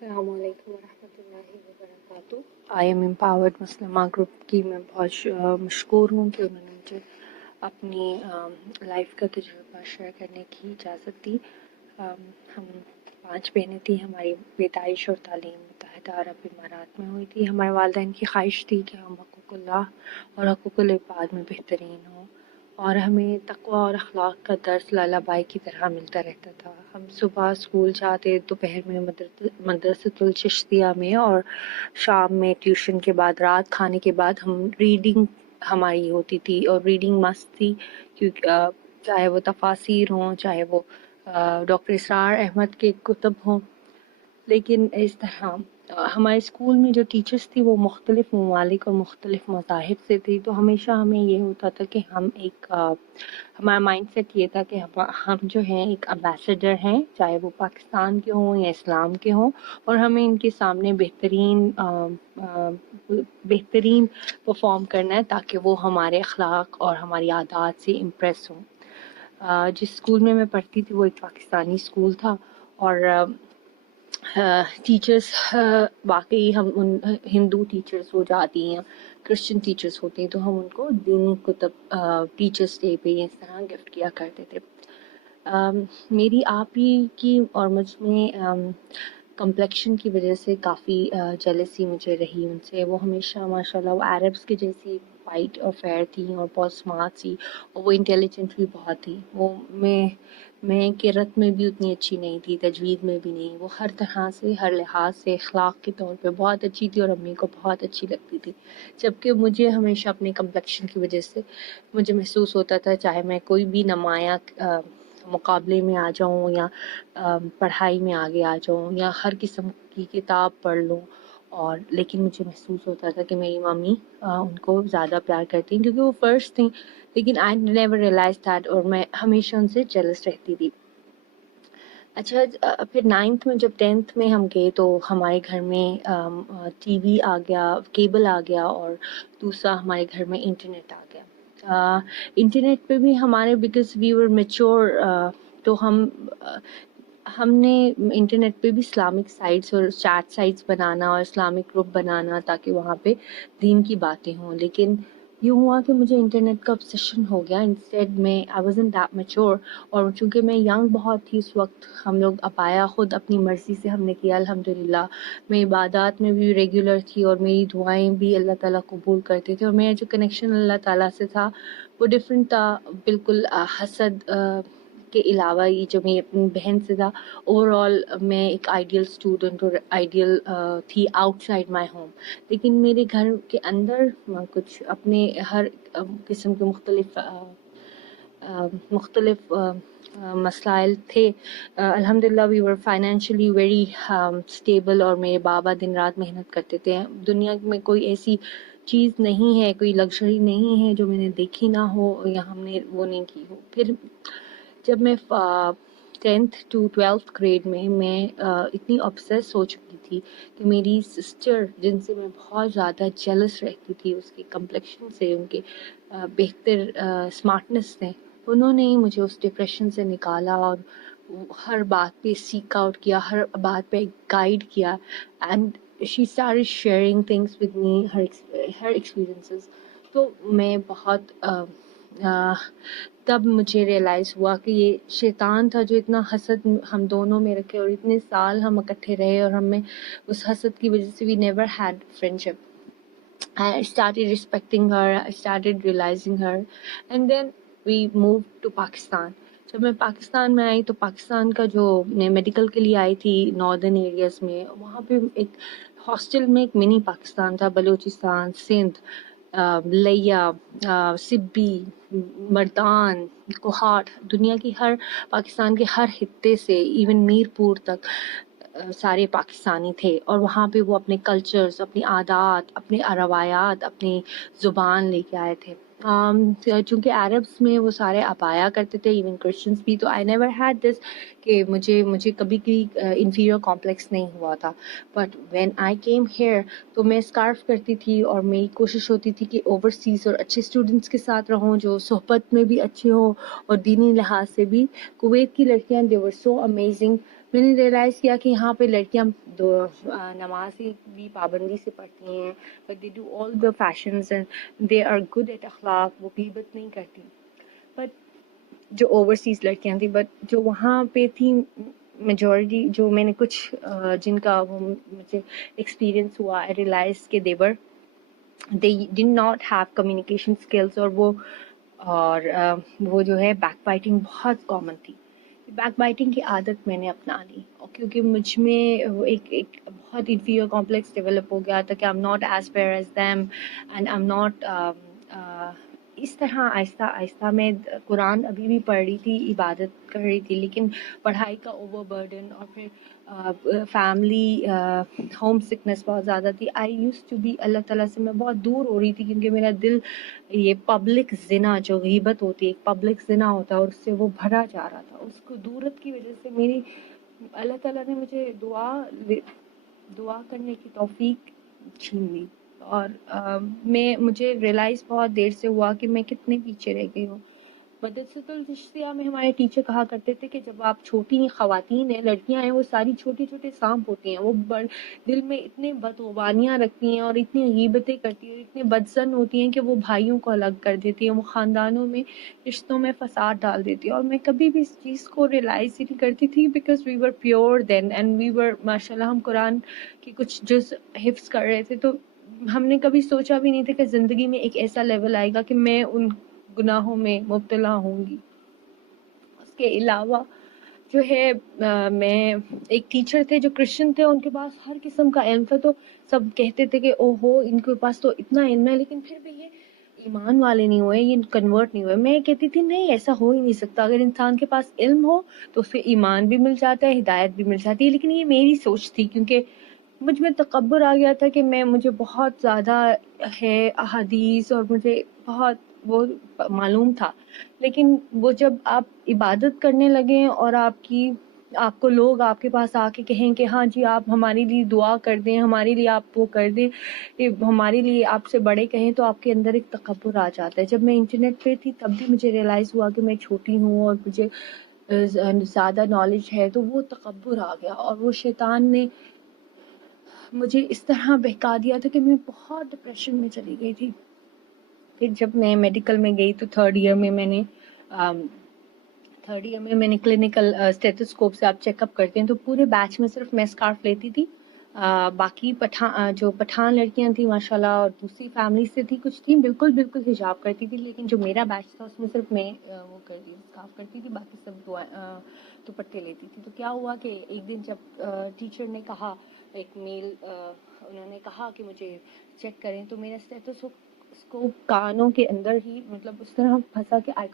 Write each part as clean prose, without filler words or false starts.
السلام علیکم ورحمۃ اللہ وبرکاتہ۔ آئی ایم امپاورڈ مسلمہ گروپ کی میں بہت مشکور ہوں کہ انہوں نے مجھے اپنی لائف کا تجربہ شیئر کرنے کی اجازت دی۔ ہم 5 بہنیں تھیں، ہماری پیدائش اور تعلیم متحدہ عرب امارات میں ہوئی تھی۔ ہمارے والدین کی خواہش تھی کہ ہم حقوق اللہ اور حقوق العباد میں بہترین ہوں، اور ہمیں تقوی اور اخلاق کا درس لالا بائی کی طرح ملتا رہتا تھا۔ ہم صبح اسکول جاتے، دوپہر میں مدرسۃ الچشتیہ میں، اور شام میں ٹیوشن کے بعد، رات کھانے کے بعد ہم ریڈنگ ہماری ہوتی تھی، اور ریڈنگ مست تھی کیونکہ چاہے وہ تفاسیر ہوں، چاہے وہ ڈاکٹر اسرار احمد کے کتب ہوں۔ لیکن اس طرح ہمارے اسکول میں جو ٹیچرس تھی وہ مختلف ممالک اور مختلف مذاہب سے تھی، تو ہمیشہ ہمیں یہ ہوتا تھا کہ ہم ہمارا مائنڈ سیٹ یہ تھا کہ ہم جو ہیں ایک امبیسڈر ہیں، چاہے وہ پاکستان کے ہوں یا اسلام کے ہوں، اور ہمیں ان کے سامنے بہترین پرفارم کرنا ہے تاکہ وہ ہمارے اخلاق اور ہماری عادات سے امپریس ہوں۔ جس اسکول میں پڑھتی تھی وہ ایک پاکستانی اسکول تھا، اور ٹیچرس واقعی ہم ان ہندو ٹیچرس ہو جاتی ہیں، کرسچن ٹیچرس ہوتے ہیں، تو ہم ان کو دینی کتب ٹیچرس ڈے پہ اس طرح گفٹ کیا کرتے تھے۔ میری آپ ہی کی اور مجھ میں کمپلیکشن کی وجہ سے کافی جیلسی مجھے رہی ان سے۔ وہ ہمیشہ ماشاءاللہ وہ عربس کے جیسی وائٹ اور فیئر تھی اور بہت اسمارٹ تھی، اور وہ انٹیلیجنٹ بھی بہت تھی۔ وہ میں قرأت میں بھی اتنی اچھی نہیں تھی، تجوید میں بھی نہیں۔ وہ ہر طرح سے، ہر لحاظ سے، اخلاق کے طور پہ بہت اچھی تھی، اور امی کو بہت اچھی لگتی تھی۔ جبکہ مجھے ہمیشہ اپنے کمپلیکشن کی وجہ سے مجھے محسوس ہوتا تھا، چاہے میں کوئی بھی نمایاں مقابلے میں آ جاؤں یا پڑھائی میں آگے آ جاؤں یا ہر قسم کی کتاب پڑھ لوں، لیکن مجھے محسوس ہوتا تھا کہ میری ممی ان کو زیادہ پیار کرتی ہیں کیونکہ وہ فرسٹ تھیں، لیکن I never realized that، اور میں ہمیشہ ان سے جیلس رہتی تھی۔ اچھا، پھر 9th میں، جب 10th میں ہم گئے تو ہمارے گھر میں ٹی وی آ گیا، کیبل آ گیا، اور دوسرا ہمارے گھر میں انٹرنیٹ آ گیا۔ انٹرنیٹ پہ بھی ہمارے بیکاز وی ور میچور، تو ہم نے انٹرنیٹ پہ بھی اسلامک سائٹس اور چیٹ سائٹس بنانا اور اسلامک گروپ بنانا تاکہ وہاں پہ دین کی باتیں ہوں، لیکن یوں ہوا کہ مجھے انٹرنیٹ کا obsession ہو گیا۔ انسٹیڈ میں I wasn't that mature، اور چونکہ میں ینگ بہت تھی اس وقت، ہم لوگ ابایا خود اپنی مرضی سے ہم نے کیا الحمدللہ۔ میں عبادات میں بھی ریگولر تھی، اور میری دعائیں بھی اللہ تعالیٰ قبول کرتے تھے، اور میرا جو کنیکشن اللہ تعالیٰ سے تھا وہ ڈفرینٹ تھا بالکل۔ حسد کے علاوہ یہ جو میری اپنی بہن سے تھا، اوور آل میں ایک آئیڈیل اسٹوڈنٹ اور آئیڈیل تھی آؤٹ سائڈ مائی ہوم، لیکن میرے گھر کے اندر کچھ اپنے ہر قسم کے مختلف مسائل تھے۔ الحمدللہ وی ور فائنینشلی ویری اسٹیبل، اور میرے بابا دن رات محنت کرتے تھے۔ دنیا میں کوئی ایسی چیز نہیں ہے، کوئی لگژری نہیں ہے جو میں نے دیکھی نہ ہو یا ہم نے وہ نہیں کی ہو۔ پھر جب میں 10th to 12th گریڈ میں اتنی obsess ہو چکی تھی کہ میری سسٹر، جن سے میں بہت زیادہ جیلس رہتی تھی اس کے کمپلیکشن سے، ان کے بہتر اسمارٹنس سے، انہوں نے ہی مجھے اس ڈپریشن سے نکالا اور ہر بات پہ سیک آؤٹ کیا، ہر بات پہ گائیڈ کیا، and she started sharing things with me, Hare experiences. تو میں بہت تب مجھے ریئلائز ہوا کہ یہ شیطان تھا جو اتنا حسد ہم دونوں میں رکھے، اور اتنے سال ہم اکٹھے رہے، اور ہمیں اس حسد کی وجہ سے we never had friendship. I started respecting her, I started realizing her, and then we moved to Pakistan. جب میں پاکستان میں آئی تو پاکستان کا جو میں میڈیکل کے لیے آئی تھی ناردرن ایریاز میں، وہاں پہ ایک ہاسٹل میں ایک منی پاکستان تھا، بلوچستان، سندھ، لیا، سبی، مردان، کوہاٹ، دنیا کی پاکستان کے ہر خطے سے، ایون میر پور تک سارے پاکستانی تھے، اور وہاں پہ وہ اپنے کلچرز، اپنی عادات، اپنے روایات، اپنی زبان لے کے آئے تھے۔ چونکہ عربس میں وہ سارے ابایا کرتے تھے، ایون کرسچنس بھی، تو آئی نیور ہیڈ دس کہ مجھے کبھی انفیریور کمپلیکس نہیں ہوا تھا۔ But when I came here تو میں اسکارف کرتی تھی، اور میری کوشش ہوتی تھی کہ اوورسیز اور اچھے اسٹوڈنٹس کے ساتھ رہوں جو صحبت میں بھی اچھے ہوں اور دینی لحاظ سے بھی۔ کویت کی لڑکیاں دے ور سو امیزنگ، میں نے ریئلائز کیا کہ یہاں پہ لڑکیاں نماز بھی پابندی سے پڑھتی ہیں, but they do all the fashions and they are good at اخلاق, وہ غیبت نہیں کرتی. بٹ جو اوورسیز لڑکیاں تھیں, بٹ جو وہاں پہ تھیں میجورٹی, جو میں نے کچھ جن کا وہ مجھے ایکسپیرئنس ہوا, آئی ریئلائز کہ they did not have communication skills, اور وہ جو ہے بیک بائٹنگ بہت کامن تھی. بیک بائٹنگ کی عادت میں نے اپنا لی, اور کیونکہ مجھ میں ایک بہت انفیریئر کمپلیکس ڈیولپ ہو گیا تھا کہ I'm not as fair as them and I'm not اس طرح آہستہ آہستہ میں قرآن ابھی بھی پڑھ رہی تھی, عبادت کر رہی تھی, لیکن پڑھائی کا اوور برڈن اور پھر فیملی ہوم سکنس بہت زیادہ تھی. آئی یوز ٹو بی, اللہ تعالیٰ سے میں بہت دور ہو رہی تھی, کیونکہ میرا دل یہ پبلک زنا, جو غیبت ہوتی ہے ایک پبلک زنا ہوتا ہے, اور اس سے وہ بھرا جا رہا تھا. اس کو دورت کی وجہ سے میری اللہ تعالیٰ نے مجھے دعا کرنے کی توفیق چھین لی, اور مجھے ریئلائز بہت دیر سے ہوا کہ میں کتنے پیچھے رہ گئی ہوں. مدرسۃ التشفیہ میں ہمارے ٹیچر کہا کرتے تھے کہ جب آپ چھوٹی خواتین ہیں, لڑکیاں ہیں, وہ ساری چھوٹے چھوٹے سانپ ہوتی ہیں, وہ دل میں اتنے بدگمانیاں رکھتی ہیں اور اتنی غیبتیں کرتی ہیں اور اتنے بدزن ہوتی ہیں کہ وہ بھائیوں کو الگ کر دیتی ہیں, وہ خاندانوں میں رشتوں میں فساد ڈال دیتی ہیں. اور میں کبھی بھی اس چیز کو ریئلائز ہی نہیں کرتی تھی, بیکاز وی ور پیور دین اینڈ وی ور ماشاء اللہ, ہم قرآن کی کچھ جز حفظ کر رہے تھے, تو ہم نے کبھی سوچا بھی نہیں تھا کہ زندگی میں ایک ایسا لیول آئے گا کہ میں ان گناہوں میں مبتلا ہوں گی. اس کے علاوہ جو ہے میں ایک ٹیچر تھے جو کرسچن تھے, ان کے پاس ہر قسم کا علم تھا, تو سب کہتے تھے کہ او ہو ان کے پاس تو اتنا علم ہے, لیکن پھر بھی یہ ایمان والے نہیں ہوئے, یہ کنورٹ نہیں ہوئے. میں کہتی تھی نہیں, ایسا ہو ہی نہیں سکتا. اگر انسان کے پاس علم ہو تو اسے ایمان بھی مل جاتا ہے, ہدایت بھی مل جاتی ہے. لیکن یہ میری سوچ تھی, کیونکہ مجھ میں تکبر آ گیا تھا کہ مجھے بہت زیادہ ہے احادیث اور مجھے بہت وہ معلوم تھا. لیکن وہ جب آپ عبادت کرنے لگیں اور آپ کو لوگ آپ کے پاس آ کے کہیں کہ ہاں جی آپ ہمارے لیے دعا کر دیں, ہمارے لیے آپ وہ کر دیں, ہمارے لیے آپ سے بڑے کہیں, تو آپ کے اندر ایک تکبر آ جاتا ہے. جب میں انٹرنیٹ پہ تھی تب بھی مجھے ریئلائز ہوا کہ میں چھوٹی ہوں اور مجھے زیادہ نالج ہے, تو وہ تکبر آ گیا, اور وہ شیطان نے مجھے اس طرح بہکا دیا تھا کہ میں بہت ڈپریشن میں چلی گئی تھی. پھر جب میں میڈیکل میں گئی تو تھرڈ ایئر میں میں نے کلینکل اسٹیتھوسکوپ سے آپ چیک اپ کرتے ہیں, تو پورے بیچ میں صرف میں اسکارف لیتی تھی. باقی جو پٹھان لڑکیاں تھیں ماشاءاللہ, اور دوسری فیملی سے تھی, کچھ تھیں بالکل حجاب کرتی تھی, لیکن جو میرا بیچ تھا اس میں صرف میں وہ کرتی اسکارف کرتی تھی, باقی سب دوپٹے لیتی تھی. تو کیا ہوا کہ ایک دن جب ٹیچر نے کہا, ایک میل انہوں نے کہا کہ مجھے چیک کریں, تو میرا اسٹیتھوسکوپ کانوں کے اندر ہی مطلب اس طرح پھنسا کہ I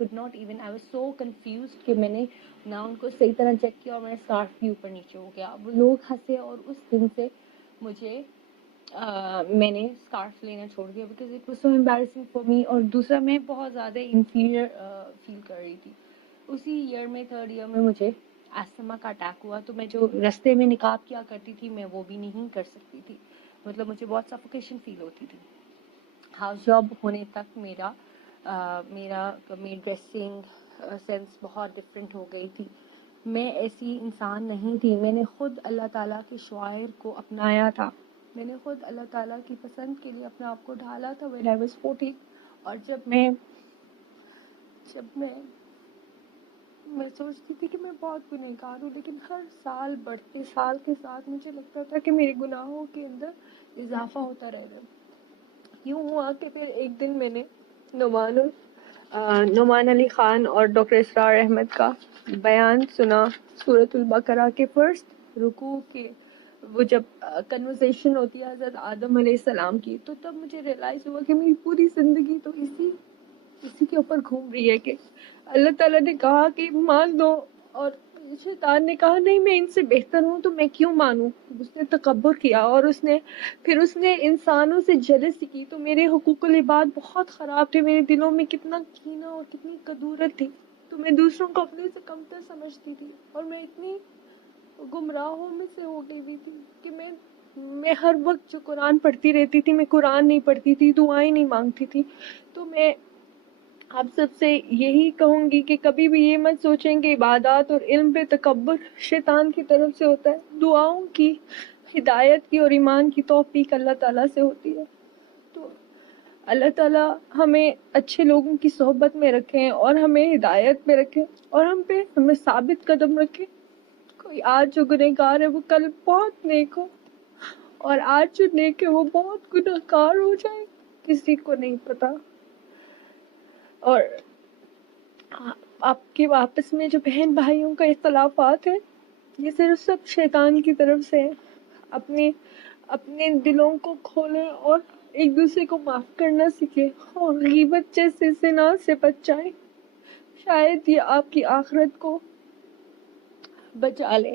was so confused کہ میں نے نہ ان کو صحیح طرح چیک کیا, اور میرا اسکارف بھی اوپر نیچے ہو گیا. وہ لوگ ہنسے, اور اس دن سے میں نے اسکارف لینا چھوڑ دیا, because it was so embarrassing for me. اور دوسرا میں بہت زیادہ انفیریئر فیل کر رہی تھی. اسی ایئر میں تھرڈ ایئر میں مجھے ایستھما کا اٹیک ہوا, تو میں جو رستے میں نقاب کیا کرتی تھی میں وہ بھی نہیں کر سکتی تھی, مطلب مجھے بہت سفوکیشن فیل ہوتی تھی. ہاؤس جاب ہونے تک میرا ڈریسنگ سینس بہت ڈفرینٹ ہو گئی تھی. میں ایسی انسان نہیں تھی. میں نے خود اللہ تعالیٰ کے شعائر کو اپنایا تھا, میں نے خود اللہ تعالیٰ کی پسند کے لیے اپنے آپ کو ڈھالا تھا when I was 14. اور جب میں سوچتی تھی کہ میں بہت گنہگار ہوں, لیکن ہر سال بڑھتے سال کے ساتھ مجھے لگتا تھا کہ میرے گناہوں کے اندر اضافہ ہوتا رہ رہا. یوں ہوا کہ پھر ایک دن میں نے نعمان علی خان اور ڈاکٹر اسرار احمد کا بیان سنا سورۃ البقرہ کے فرسٹ رکوع کے, وہ جب کنورسیشن ہوتی ہے حضرت آدم علیہ السلام کی, تو تب مجھے ریئلائز ہوا کہ میری پوری زندگی تو اسی کے اوپر گھوم رہی ہے کہ اللہ تعالیٰ نے کہا کہ مان لو, اور شیطان نے کہا نہیں میں ان سے بہتر ہوں تو میں کیوں مانوں. اس نے تکبر کیا, اور اس نے انسانوں سے جلسی کی, تو میرے حقوق العباد بہت خراب تھے. میرے دلوں میں کتنا کینہ اور کتنی کدورت تھی, تو میں دوسروں کو اپنے سے کمتر سمجھتی تھی, اور میں اتنی گمراہوں میں سے ہو گئی ہوئی تھی کہ میں ہر وقت جو قرآن پڑھتی رہتی تھی, میں قرآن نہیں پڑھتی تھی, دعائیں نہیں مانگتی تھی. تو میں آپ سب سے یہی کہوں گی کہ کبھی بھی یہ مت سوچیں کہ عبادات اور علم پہ تکبر شیطان کی طرف سے ہوتا ہے. دعاؤں کی، ہدایت کی اور ایمان کی توفیق اللہ تعالیٰ سے ہوتی ہے. تو اللہ تعالیٰ ہمیں اچھے لوگوں کی صحبت میں رکھیں اور ہمیں ہدایت میں رکھیں اور ہمیں ثابت قدم رکھیں. کوئی آج جو گنہگار ہے وہ کل بہت نیک ہو، اور آج جو نیک ہے وہ بہت گنہگار ہو جائے، کسی کو نہیں پتا. اور آپ کے آپس میں جو بہن بھائیوں کا اختلافات ہیں یہ صرف سب شیطان کی طرف سے ہے. اپنے دلوں کو کھولیں اور ایک دوسرے کو معاف کرنا سیکھیں اور غیبت جیسے زنا سے بچ جائیں. شاید یہ آپ کی آخرت کو بچا لے.